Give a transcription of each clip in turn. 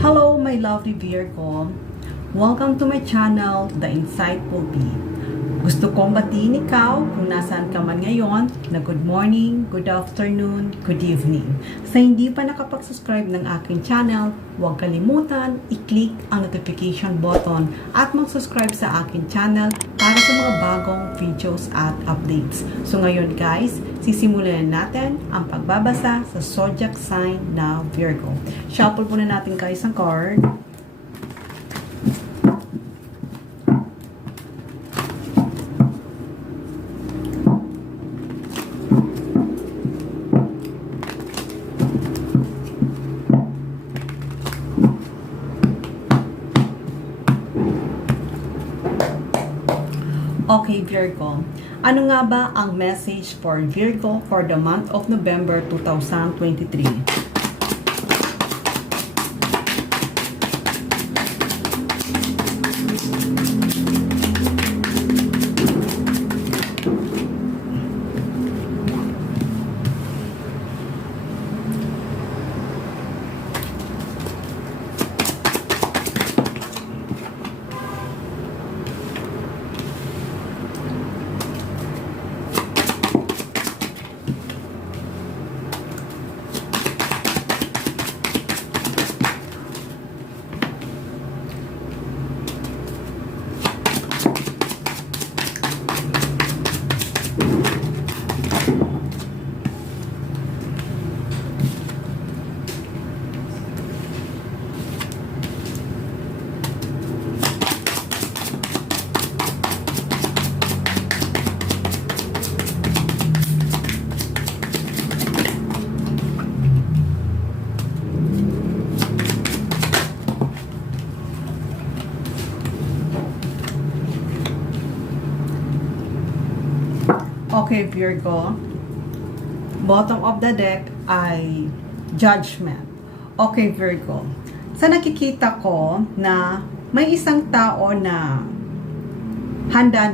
Hello, my lovely Virgo. Welcome to my channel, The Insightful Bee. Gusto kong batiin ikaw kung nasaan ka man ngayon na good morning, good afternoon, good evening. Sa hindi pa nakapag-subscribe ng aking channel, huwag kalimutan i-click ang notification button at mag-subscribe sa aking channel para sa mga bagong videos at updates. So ngayon guys, sisimulan natin ang pagbabasa sa zodiac sign na Virgo. Shuffle muna natin guys ang card. Okay, Virgo. Ano nga ba ang message for Virgo for the month of November 2023? Okay, Virgo. Bottom of the deck ay Judgment. Okay, Virgo. Sa nakikita ko na may isang tao na handa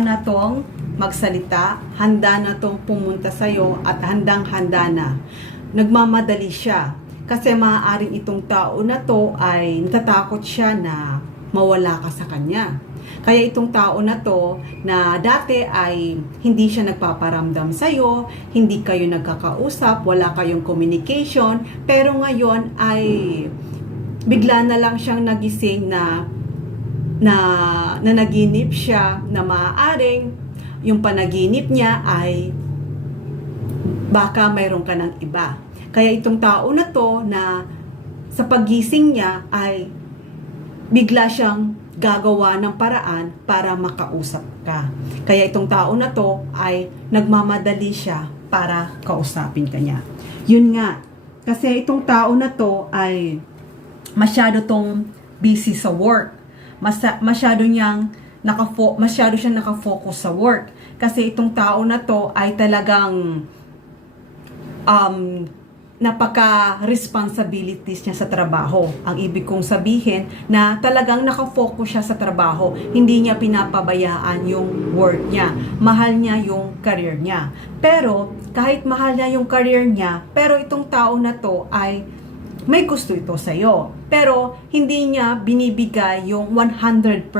na tong magsalita, handa na tong pumunta sa'yo at handang-handa na. Nagmamadali siya kasi maaaring itong tao na to ay natatakot siya na mawala ka sa kanya. Kaya itong tao na to na dati ay hindi siya nagpaparamdam sa'yo, hindi kayo nagkakausap, wala kayong communication, pero ngayon ay bigla na lang siyang nagising na naginip siya na maaaring yung panaginip niya ay baka mayroon ka ng iba. Kaya itong tao na to na sa pagising niya ay bigla siyang gagawa ng paraan para makausap ka. Kaya itong tao na to ay nagmamadali siya para kausapin ka niya. Yun nga, kasi itong tao na to ay masyado tong busy sa work. Masyado siyang nakafocus sa work. Kasi itong tao na to ay talagang napaka-responsibilities niya sa trabaho. Ang ibig kong sabihin na talagang nakafocus siya sa trabaho. Hindi niya pinapabayaan yung work niya. Mahal niya yung career niya. Pero, kahit mahal niya yung career niya, pero itong tao na to ay may gusto ito sa'yo. Pero, hindi niya binibigay yung 100%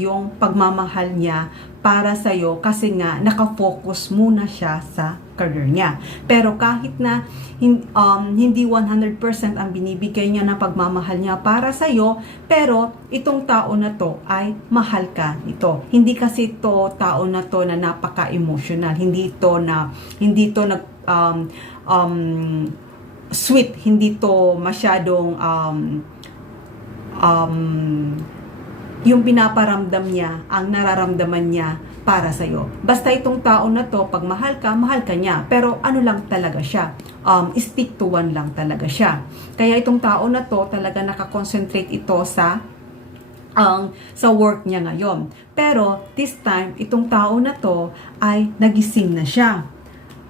yung pagmamahal niya para sa'yo kasi nga nakafocus muna siya sa career niya. Pero kahit na hindi 100% ang binibigay niya na pagmamahal niya para sa'yo, pero itong tao na to ay mahal ka ito. Hindi kasi ito tao na to na napaka-emotional. Hindi to sweet. Hindi to masyadong yung pinaparamdam niya, ang nararamdaman niya para sa'yo. Basta itong tao na to, pag mahal ka niya. Pero ano lang talaga siya? Stick to one lang talaga siya. Kaya itong tao na to, talaga nakakonsentrate ito sa work niya ngayon. Pero this time, itong tao na to ay nagising na siya.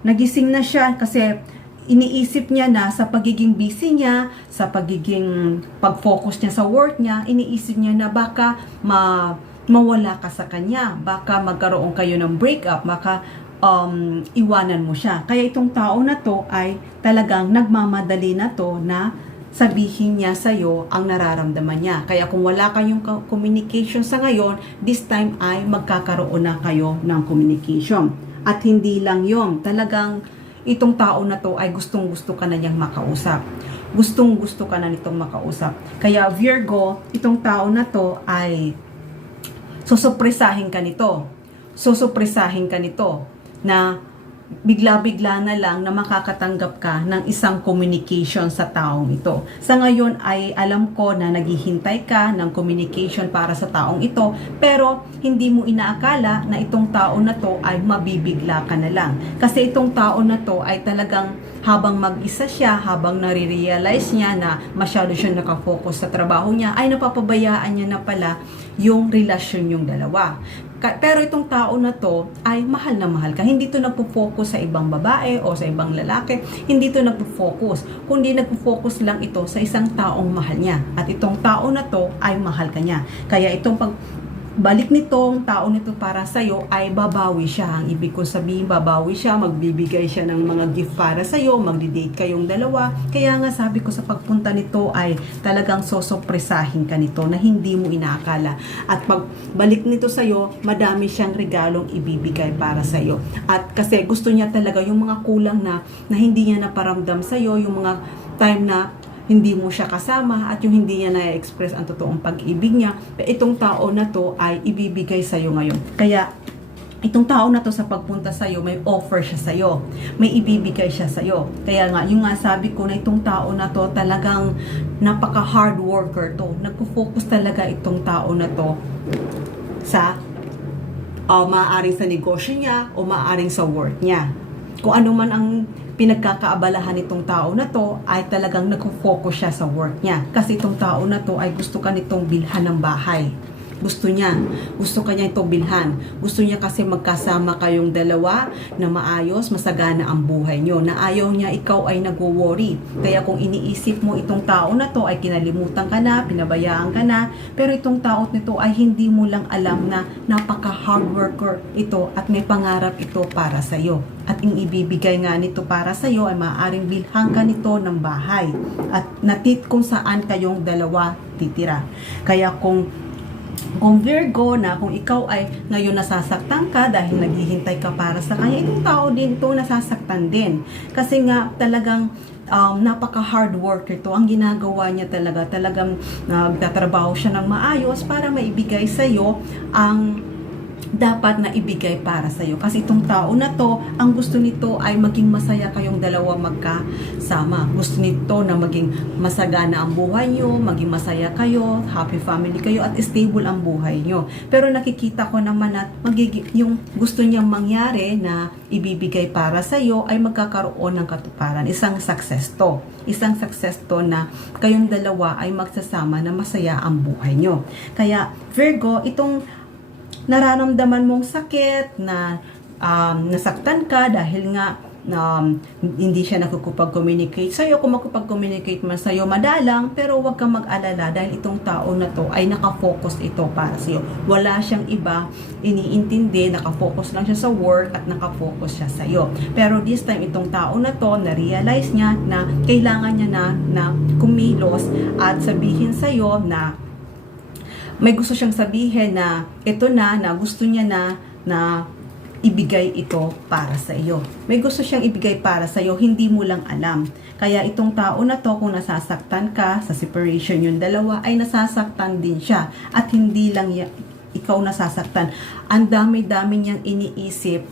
Nagising na siya kasi iniisip niya na sa pagiging busy niya, sa pagiging pag-focus niya sa work niya, iniisip niya na baka mawala ka sa kanya, baka magkaroon kayo ng breakup, baka iwanan mo siya. Kaya itong tao na to ay talagang nagmamadali na to na sabihin niya sa'yo ang nararamdaman niya. Kaya kung wala kayong communication sa ngayon, this time ay magkakaroon na kayo ng communication. At hindi lang yon, talagang itong tao na to ay gustong-gusto ka na niyang makausap. Gustong-gusto ka na nitong makausap. Kaya Virgo, itong tao na to ay susupresahin ka nito. Susupresahin ka nito na bigla-bigla na lang na makakatanggap ka ng isang communication sa taong ito. Sa ngayon ay alam ko na naghihintay ka ng communication para sa taong ito, pero hindi mo inaakala na itong tao na to ay mabibigla ka na lang. Kasi itong tao na to ay talagang habang mag-isa siya, habang nare-realize niya na masyado siya nakafocus sa trabaho niya, ay napapabayaan niya na pala yung relasyon yung dalawa. Pero itong tao na to ay mahal na mahal ka. Hindi to nagpo-focus sa ibang babae o sa ibang lalaki. Hindi to nagpo-focus. Kundi nagpo-focus lang ito sa isang taong mahal niya. At itong tao na to ay mahal ka niya. Kaya itong balik nitong tao nito para sa'yo ay babawi siya. Ang ibig ko sabihin, babawi siya, magbibigay siya ng mga gift para sa'yo, magdi-date kayong dalawa. Kaya nga sabi ko sa pagpunta nito ay talagang sosopresahin ka nito na hindi mo inaakala. At pag balik nito sa'yo, madami siyang regalong ibibigay para sa'yo. At kasi gusto niya talaga yung mga kulang na hindi niya naparamdam sa'yo, yung mga time na hindi mo siya kasama at yung hindi niya na-express ang totoong pag-ibig niya, itong tao na to ay ibibigay sa'yo ngayon. Kaya itong tao na to sa pagpunta sa'yo, may offer siya sa'yo, may ibibigay siya sa'yo. Kaya nga, yung nga sabi ko na itong tao na to talagang napaka-hard worker to. Nagpo-focus talaga itong tao na to sa maaaring sa negosyo niya o maaaring sa work niya. Kung ano man ang pinagkakaabalahan nitong tao na to ay talagang nagfo-focus siya sa work niya. Kasi itong tao na to ay gusto ka nitong bilhan ng bahay. Gusto ka niya itong bilhan. Gusto niya kasi magkasama kayong dalawa na maayos, masagana ang buhay nyo. Na ayaw niya ikaw ay nagwo-worry. Kaya kung iniisip mo itong tao na to ay kinalimutan ka na, pinabayaan ka na, pero itong tao nito ay hindi mo lang alam na napaka-hard worker ito at may pangarap ito para sa'yo. At ang ibibigay nga nito para sa'yo ay maaaring bilhan ka nito ng bahay at natit kung saan kayong dalawa titira. Kaya kung Virgo na kung ikaw ay ngayon nasasaktan ka dahil naghihintay ka para sa kanya, itong tao din ito nasasaktan din. Kasi nga talagang napaka-hard worker to. Ang ginagawa niya talagang nagtatrabaho siya ng maayos para maibigay sa'yo ang dapat na ibigay para sa'yo. Kasi itong tao na to, ang gusto nito ay maging masaya kayong dalawa magkasama. Gusto nito na maging masagana ang buhay nyo, maging masaya kayo, happy family kayo, at stable ang buhay nyo. Pero nakikita ko naman at yung gusto niyang mangyari na ibibigay para sa'yo ay magkakaroon ng katuparan. Isang success to. Isang success to na kayong dalawa ay magsasama na masaya ang buhay nyo. Kaya Virgo, itong nararamdaman mong sakit na nasaktan ka dahil nga hindi siya nakukupag-communicate sa'yo. Kung makupag-communicate man sa'yo, madalang, pero huwag kang mag-alala dahil itong tao na to ay nakafocus ito para sa'yo. Wala siyang iba iniintindi, nakafocus lang siya sa work at nakafocus siya sa'yo. Pero this time, itong tao na to, na-realize niya na kailangan niya na kumilos at sabihin sa'yo na may gusto siyang sabihin na ito na gusto niya na ibigay ito para sa iyo. May gusto siyang ibigay para sa iyo, hindi mo lang alam. Kaya itong tao na to, kung nasasaktan ka sa separation yung dalawa, ay nasasaktan din siya. At hindi lang ikaw nasasaktan. Ang dami-dami niyang iniisip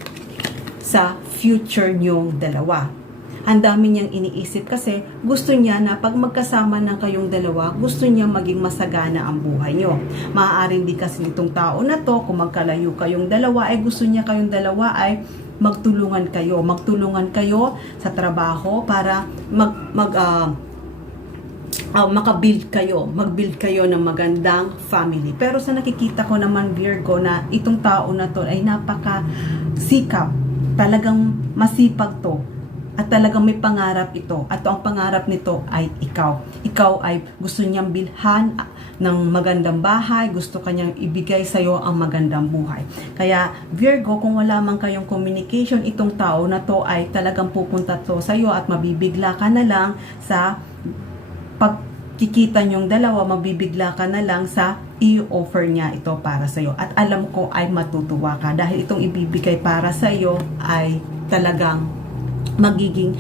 sa future niyong dalawa. Ang dami niyang iniisip kasi gusto niya na pag magkasama ng kayong dalawa, gusto niya maging masagana ang buhay niyo. Maaaring di kasi nitong tao na to, kung magkalayo kayong dalawa, ay gusto niya kayong dalawa ay magtulungan kayo sa trabaho para mag-build kayo ng magandang family. Pero sa nakikita ko naman Virgo na itong tao na to ay napaka-sikap, talagang masipag to. At talagang may pangarap ito. At ang pangarap nito ay ikaw. Ikaw ay gusto niyang bilhan ng magandang bahay. Gusto kanyang ibigay sa'yo ang magandang buhay. Kaya Virgo, kung wala man kayong communication, itong tao na to ay talagang pupunta to sa'yo at mabibigla ka na lang sa pag kikita nyong dalawa, mabibigla ka na lang sa i-offer niya ito para sa'yo. At alam ko ay matutuwa ka dahil itong ibibigay para sa'yo ay talagang magiging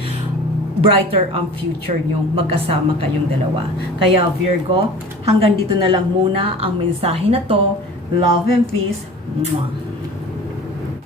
brighter ang future nyo, magkasama kayong dalawa. Kaya Virgo, hanggang dito na lang muna ang mensahe na to. Love and peace. Mwah.